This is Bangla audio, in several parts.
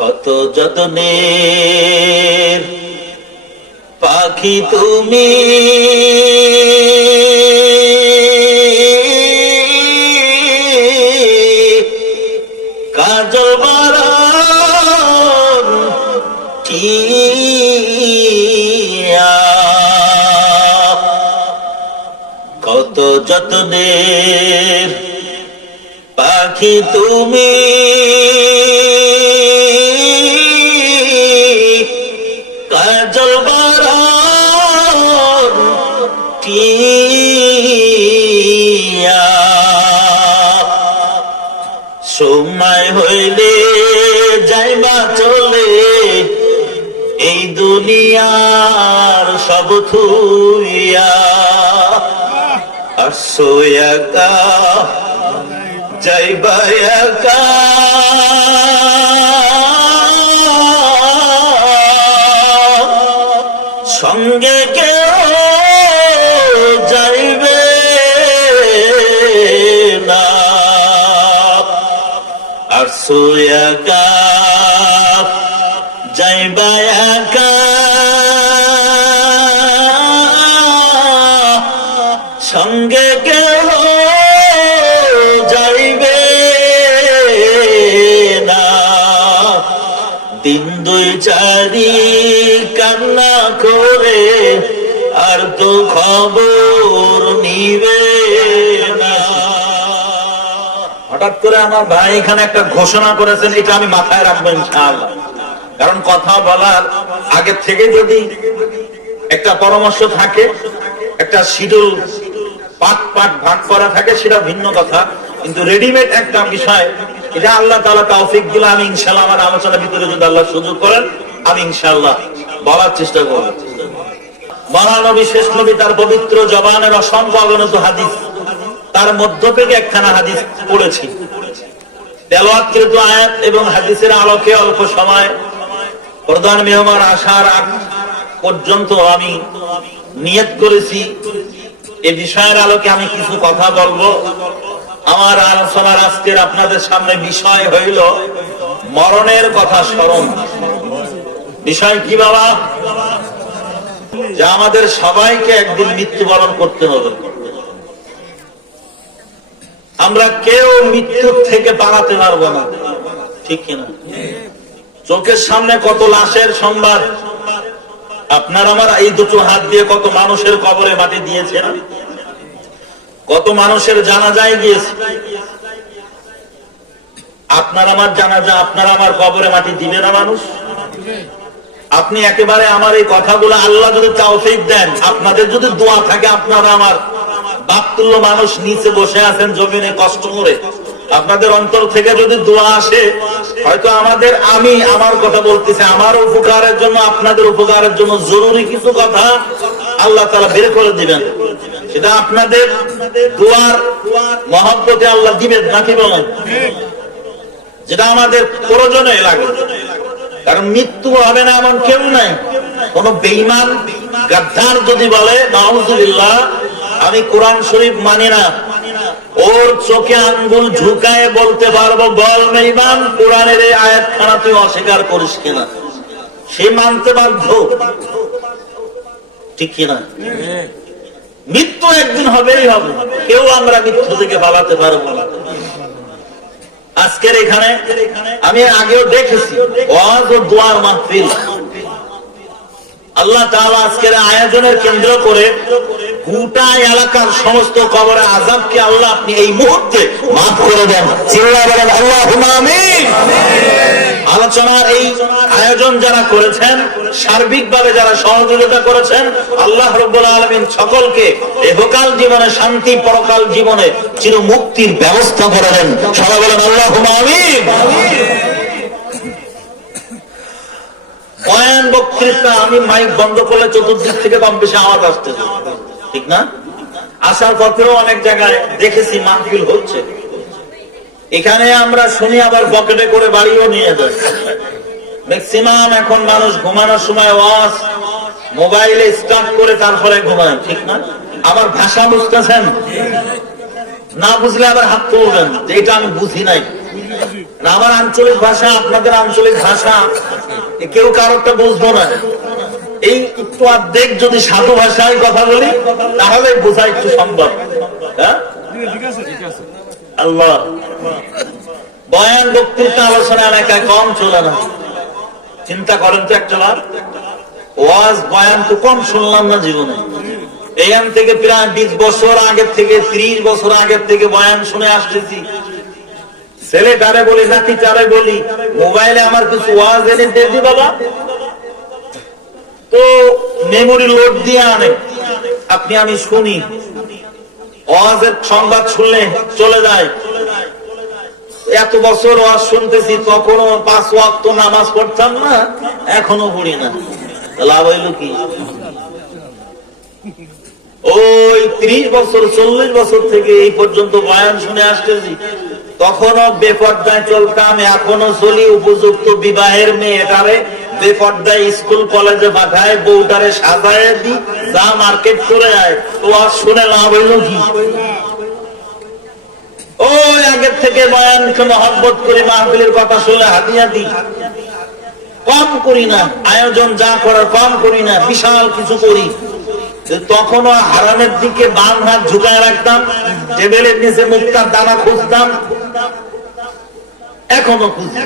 কত যত্নের পাখি তুমি, কাজল বারান টিয়া। কত যত্নের পাখি তুমি, কাজল বারান টিয়া। সময় হইলে যাইবা চলে এই দুনিয়ার সব থুইয়া। আসো একা যাইবা একা, সঙ্গে কেউ যাইবে না। আসো একা যাইবা একা, সঙ্গে কেউ যাইবে না। দিন দুই চারি কান্না করে আর তো খবর নিবে না। হঠাৎ করে আমার ভাই এখানে একটা ঘোষণা করেছেন, এটা আমি মাথায় রাখবো ইনশাআল্লাহ। কারণ কথা বলার আগে থেকে যদি একটা পরামর্শ থাকে, একটা শিডিউল পাট ভাগ করা থাকে, সেটা ভিন্ন কথা। কিন্তু রেডিমেড একটা বিষয়, এটা আল্লাহ তাআলা তৌফিক দিলে আমি ইনশাআল্লাহ আমার আলোচনার ভিতরে যদি আল্লাহ সুযোগ করেন, আমি ইনশাআল্লাহ বলার চেষ্টা করব। মহানবী শেষ নবী তার পবিত্র জবানের অসংখ্য অগণিত হাদিস, তার মধ্য থেকে একখানা হাদিস পড়েছি। তেলাওয়াতকৃত আয়াত এবং হাদিসের আলোকে অল্প সময় প্রধান মেহমান আসার আগ পর্যন্ত আমি নিয়ত করেছি এই বিষয়ের আলোকে আমি কিছু কথা বলবো। আমার আলোচনার আজকের আপনাদের সামনে বিষয় হইল মরণের কথা স্মরণ। বিষয় কি বাবা? যে আমাদের সবাইকে একদিন মৃত্যুবরণ করতে হবে। আমরা কেউ মৃত্যুর থেকে পালাতে পারবো না, ঠিক কিনা? চোখের সামনে কত লাশের সংবাদ, আপনার আমার এই দুটো হাত দিয়ে কত মানুষের কবরে মাটি দিয়েছে না? কত মানুষের জানাজায় গিয়েছে। আপনার আমার জানাজা, আপনার আমার কবরে মাটি দিবে না মানুষ? আপনি একেবারে আমার এই কথাগুলো আল্লাহ যদি তৌফিক দেন, আপনাদের যদি দোয়া থাকে, আপনারা আমার বাপতুল্য মানুষ নিচে বসে আছেন জমিনে কষ্ট করে, আপনাদের অন্তর থেকে যদি দোয়া আসে, হয়তো আমাদের, আমি আমার কথা বলতেছি, আমার উপকারের জন্য, আপনাদের উপকারের জন্য জরুরি কিছু কথা আল্লাহ তাআলা বের করে দিবেন। সেটা আপনাদের দোয়ার মহব্বতে আল্লাহ দিবেন, নাকি বলেন? যেটা আমাদের প্রয়োজনে লাগে। কারণ মৃত্যু হবে না এমন কেউ নাই। কোন বেঈমান গাদ্দার যদি বলে নাউযুবিল্লাহ আমি কোরআন শরীফ মানি না, ওর চোখে আঙ্গুল ঝুঁকায় বলতে পারবো, বল বেঈমান কোরআনের এই আয়াতখানা তুই অস্বীকার করিস কিনা, সে মানতে বাধ্য, ঠিক কিনা? মৃত্যু একদিন হবেই হবে, কেউ আমরা মৃত্যু থেকে পালাতে পারবো না। আজকের এখানে আমি আগেও দেখেছি ওয়াজ ও দোয়ার মাহফিল। আল্লাহ তাআলা আজকের আয়োজনের কেন্দ্র করে গোটা এলাকার সমস্ত কবরে আযাবকে আল্লাহ আপনি এই মুহূর্তে মাফ করে দেন। চিল্লায়ে বলেন আল্লাহুম্মা আমিন। আলোচনার এই আয়োজন যারা করেছেন, সার্বিকভাবে যারা সহযোগিতা করেছেন, আল্লাহ রাব্বুল আলামিন সকলকে ইহকাল জীবনে শান্তি, পরকাল জীবনে চির মুক্তির ব্যবস্থা করে দেন। সবাই বলেন আল্লাহুম্মা আমিন। বয়ান বক্তৃতা আমি মাইক বন্ধ করলে চতুর্দিক থেকে কম বেশি আওয়াজ আসতেছে, ঠিক না? আসার পথেও অনেক জায়গায় দেখেছি মাহফিল হচ্ছে, এখানে আমরা শুনি আবার পকেটে করে বাড়িও নিয়ে যায়। ম্যাক্সিমাম এখন মানুষ ঘুমানোর সময় ওয়াজ মোবাইলে স্টার্ট করে তারপরে ঘুমায়, ঠিক না? আবার ভাষা বুঝতেছেন না, বুঝলে আবার হাত তুলবেন যে এটা আমি বুঝি নাই। আমার আঞ্চলিক ভাষা আপনাদের আঞ্চলিক ভাষা কেউ কারোরটা বুঝবো না। এই একটু অর্ধেক যদি সাধু ভাষায় কথা বলি তাহলে বোঝা একটু সম্ভব। হ্যাঁ, আল্লাহ বয়ান বক্তৃতা আলোচনা এলাকায় কম চলে না। চিন্তা করেন তো একটা বার, ওয়াজ বয়ান তো কম শুনলাম না জীবনে। এখান থেকে প্রায় 20 বছর আগের থেকে 30 বছর আগের থেকে বয়ান শুনে আসতেছি। ছেলেটারে বলি নাতিটারে বলি মোবাইলে আমার কিছু ওয়াজ এনে দিয়ে দি বাবা, তো মেমোরি লোড দিয়ে আনে, আপনি আমি শুনি, ওয়াজের সংবাদ শুনলে চলে যায়। এত বছর ওয়াজ শুনতেছি, তখনও 5 ওয়াক্ত নামাজ পড়তাম না, এখনো পড়ি না, লাভ হইল কি? ওই 30 বছর 40 বছর থেকে এই পর্যন্ত বয়ান শুনে আসতেছি, তখনও বেপর্দায় চলতাম, এখনো চলি। উপযুক্ত বিবাহের মেয়েটারে বেপর্দায় স্কুল কলেজে পাঠায়, বউটারে সাজায় দি, যা মার্কেট করে আয়, তো আজ শুনে লাভ হইল কি? ওই আগের থেকে বয়ানকে মহব্বত করে মাহফিলের কথা শুনলে হাতিয়া দি, কম করি না, আয়োজন যা করার কম করি না, বিশাল কিছু করি। তখনও হারামের দিকে বাম হাত ঝুঁকায় রাখতাম, টেবিলের নিচে মুক্তার দানা খুঁজতাম, এখনো খুঁজি।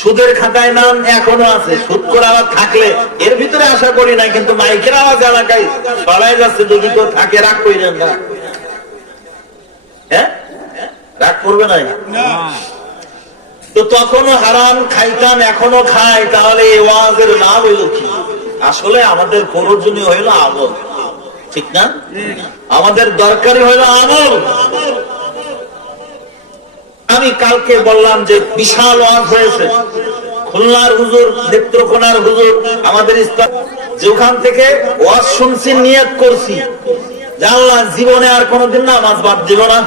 সুদের খাতায় নাম এখনো আছে, সুদ করে আবার থাকলে এর ভিতরে আশা করি না, কিন্তু মাইকের আওয়াজ এলাকায় সবাই যাচ্ছে, যদি কেউ থাকে রাগ করিলেন না। হ্যাঁ, রাগ করবে না। তো তখনও হারাম খাইতাম, এখনো খাই, তাহলে এই ওয়াজের লাভ হইল কি? আসলে আমাদের প্রয়োজনীয় হইল আমল, ঠিক না? আমাদের দরকারি হইল আমল। আমি কালকে বললাম যে বিশাল ওয়াজ হয়েছে, খুলনার হুজুর, নেত্রকোনার হুজুর, আমাদের যে ওখান থেকে ওয়াজ শুনছি, নিয়ত করছি যে আল্লাহ জীবনে আর কোনোদিন নামাজ বাদ দিব না,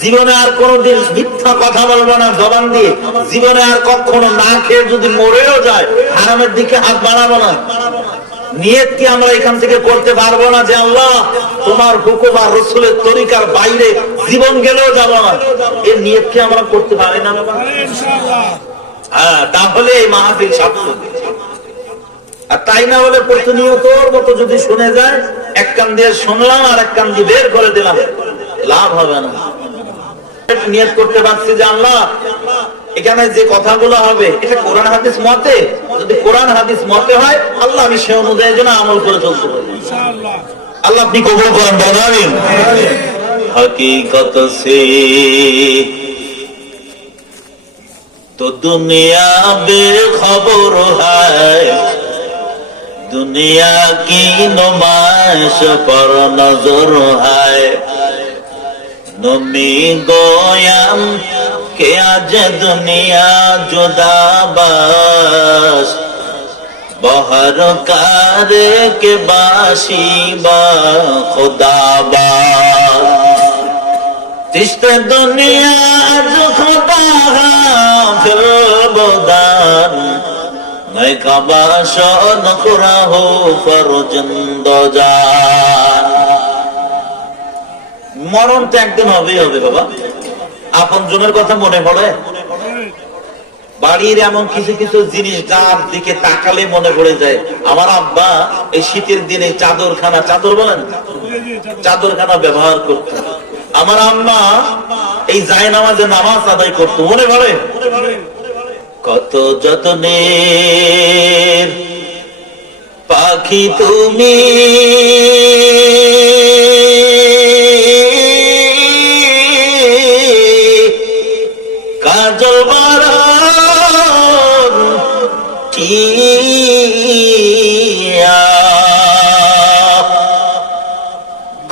জীবনে আর কোনোদিন মিথ্যা কথা বলবো না জবান দিয়ে, জীবনে আর কখনো না খেয়ে যদি মরেও যায় হারামের দিকে হাত বাড়াবো না। নিয়ত কি আমরা এখান থেকে করতে পারবো না যে আল্লাহ তোমার হুকুম আর রাসূলের তরিকার বাইরে জীবন গেলেও যাব না? এর নিয়ত কি আমরা করতে পারি না বাবা? হ্যাঁ, তাহলে এই মাহফিল সার্থক। আর তাই না হলে প্রতিনিয়ত মতো যদি শুনে যায়, এক কান দিয়ে শুনলাম আর এক কান দিয়ে বের করে দিলাম, লাভ হবে না। নিয়ত করতে পারছি যে আল্লাহ এখানে যে কথাগুলো হবে এটা কোরআন হাদিস মতে, যদি কোরআন হাদিস মতে হয় আল্লাহ আমি সে অনুযায়ী যেন আমল করে চলতে পারি। আল্লাহ আপনি কবুল করেন, বলেন আমিন। হकीकत से तो दुनिया बेखबर है, दुनिया की नुमाइश पर नजर है। नमी गोयम के आज दुनिया जुदा बस, बहर कारे के बाशी बा खुदा बा। तिश्त दुनिया जो खुदा फिर बोदान, मैं कबा शौन खुरा हो पर जिंदो जान। মরণ তো একদিন হবেই হবে বাবা। আপন জনের কথা মনে পড়ে? বাড়ির এমন কিছু কিছু জিনিস যার দিকে তাকালে মনে পড়ে যায়। আমার আব্বা এই শীতের দিনে চাদরখানা, চাদর বলেন, চাদরখানা ব্যবহার করত। আমার আম্মা এই জায়নামাজে নামাজ আদায় করত, মনে পড়ে? কত যত্নের পাখি তুমি, কাজল বারান টিয়া,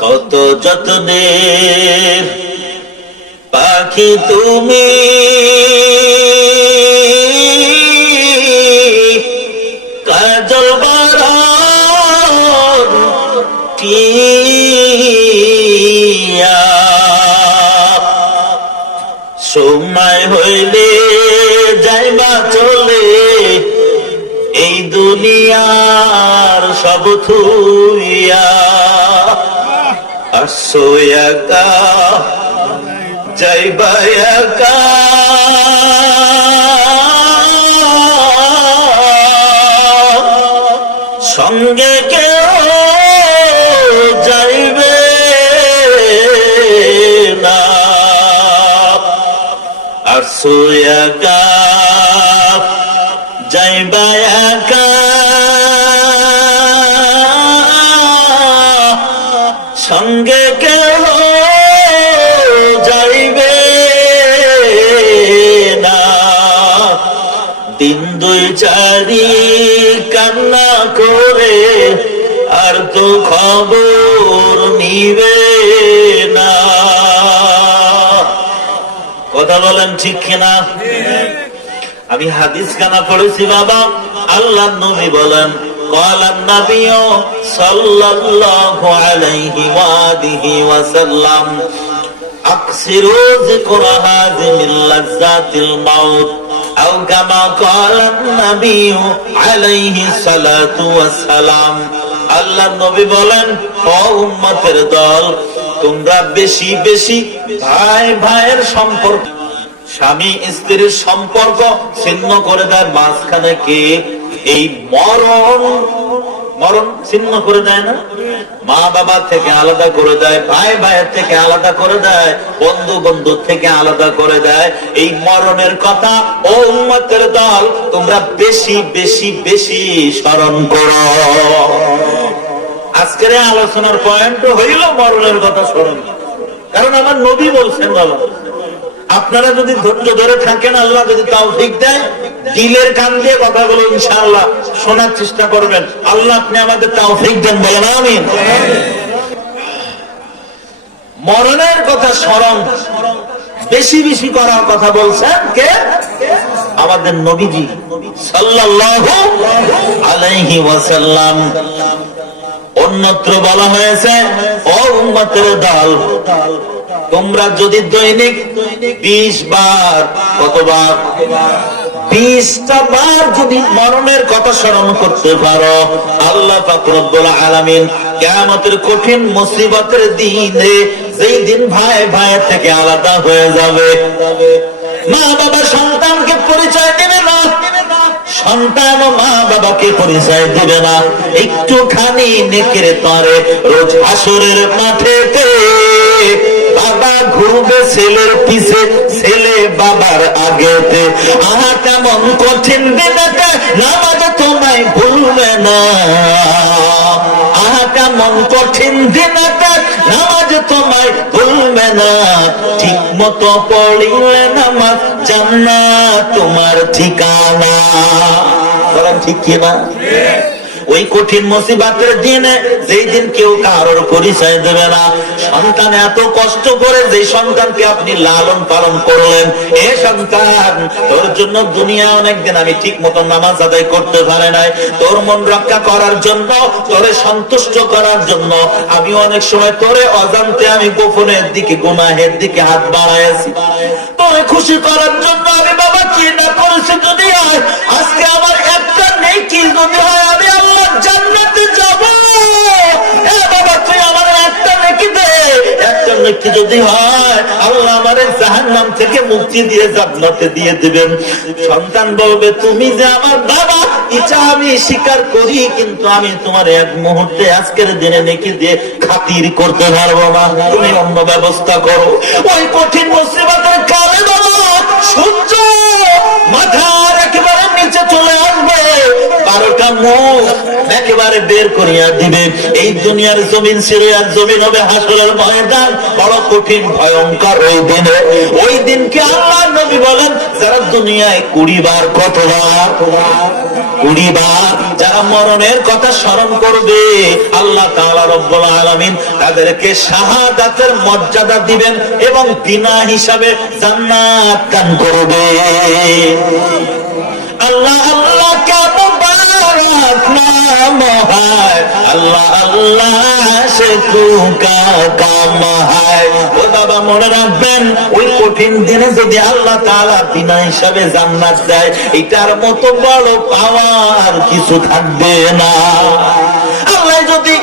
কত যত্নের পাখি তুমি, কাজল বারান টিয়া। সময় হইলে যাইবা চলে এই দুনিয়ার সব থুইয়া, আসো একা যাইবা একা, সঙ্গে কেউ যাইবে না, আর একা যাইবা একা, সঙ্গে কেউ যাইবে না, দিন দুই চারি কান্না করে আর তো খবর নিবে না। কথা বলেন ঠিক কিনা? আমি হাদিস খানা পড়েছি বাবা, আল্লাহ নবী বলেন قال النبي صلى الله عليه وآله وسلم أكثروا ذكر هذه من لذات الموت أو كما قال النبي عليه الصلاة والسلام। আল্লাহ নবী বলেন, ও উম্মতের দল, তোমরা বেশি বেশি ভাই ভাইয়ের সম্পর্ক, স্বামী স্ত্রীর সম্পর্ক ছিন্ন করে দেয় মাঝখানে কে? এই মরণ। মরণ ছিন্ন করে দেয় না? মা বাবা থেকে আলাদা করে দেয়, ভাই ভাইয়ের থেকে আলাদা করে দেয়, বন্ধু বন্ধু থেকে আলাদা করে দেয়। এই মরণের কথা ও উম্মতের দল তোমরা বেশি বেশি বেশি স্মরণ করো। আজকের আলোচনার পয়েন্ট হইল মরণের কথা স্মরণ, কারণ আমার নবী বলছেন বাবা, আপনারা যদি ধৈর্য ধরে থাকেন, আল্লাহ যদি তৌফিক দেয়, দিলের কান দিয়ে কথাগুলো ইনশাআল্লাহ শোনার চেষ্টা করবেন। আল্লাহ আপনি আমাদের তৌফিক দেন, বলেন আমিন। মরণের কথা স্মরণ বেশি বেশি করার কথা বলছেন কে? আমাদের নবীজি সাল্লাল্লাহু আলাইহি ওয়াসাল্লাম। অন্যত্র বলা হয়েছে, ও উম্মতের দল, তোমরা যদি দৈনিক 20 বার, কতবার? 20টা বার যদি মরণের কথা স্মরণ করতে পারো, আল্লাহ পাক রব্বুল আলামিন কিয়ামতের কঠিন মুসিবতের দিনে, যেই দিন ভাই ভাইয়ের থেকে আলাদা হয়ে যাবে, মা বাবা সন্তানকে পরিচয় দেবে না, সন্তান ও মা বাবাকে পরিচয় দেবে না, একটুখানি নেকের তরে রোজ হাসরের মাঠেতে বাবা ঘুরবে ছেলের পিছে, ছেলে বাবার আগেতে। আহা কেমন কঠিন দিনটা, নামাজ তোমায় ভুলবে না। আহা কেমন কঠিন দিনটা, নামাজ তোমায় ভুলবে না। ঠিক মতো পড়িলে নামাজ, জান্নাত তোমার ঠিকানা। বলেন ঠিক কিনা? ওই কঠিন মুসিবতের দিনে, যেই দিন কেউ কারোর পরিচয় দেবে না, সন্তান এত কষ্ট করে যে সন্তানকে আপনি লালন পালন করলেন, এ সন্তান তোর জন্য দুনিয়া অনেকদিন আমি ঠিক মতো নামাজ আদায় করতে পারে নাই, তোর মন রক্ষা করার জন্য, তোরে সন্তুষ্ট করার জন্য আমি অনেক সময় তোরে অজান্তে আমি গোপনের দিকে, গুনাহের দিকে হাত বাড়াইছি, তোরে খুশি করার জন্য আমি বাবা কি না করেছি দুনিয়ায়। আজকে আমার একটা নেকি যদি হয়, আমি আল্লাহ জান্নাতে যাব। এ বাবা তুই আমার একটা নেকি দে, একটা নেকি যদি হয় আল্লাহ আমারে জাহান্নাম থেকে মুক্তি দিয়ে জান্নাতে দিয়ে দিবেন। সন্তান বলবে, তুমি যে আমার বাবা, এটা আমি স্বীকার করি, কিন্তু আমি তোমার এক মুহূর্তে আজকের দিনে নেকি দিয়ে খাতির করতে পারবো না, তুমি অন্য ব্যবস্থা করো। ওই কঠিন মুসিবতের কালে বাবা সূর্য মাথার একেবারে নিচে চলে আসবে, 12টা মুখ একেবারে বের করিয়া দিবে। এই দুনিয়ার জমিন ছেড়ে আর জমিন হবে হাসরের ময়দান, বড় কঠিন ভয়ঙ্কর ওই দিনে। ওই দিনকে আল্লাহ নবী বলেন, যারা দুনিয়ায় 20 বার, কতবার? 20 বার যারা মরণের কথা স্মরণ করবে, আল্লাহ তাআলা রব্বুল আলামিন তাদেরকে শাহাদাতের মর্যাদা দিবেন এবং বিনা হিসাবে জান্নাত দান করবে। আল্লাহ আল্লাহ কা মুবারক নাম হায়, আল্লাহ আল্লাহ সে তু কা কাম হায়। ও বাবা মনে রাখবেন, ওই কঠিন দিনে যদি আল্লাহ তাআলা বিনা হিসাবে জান্নাত দেয়, এটার মতো বড় পাওয়ার কিছু থাকবে না। আল্লাহ যদি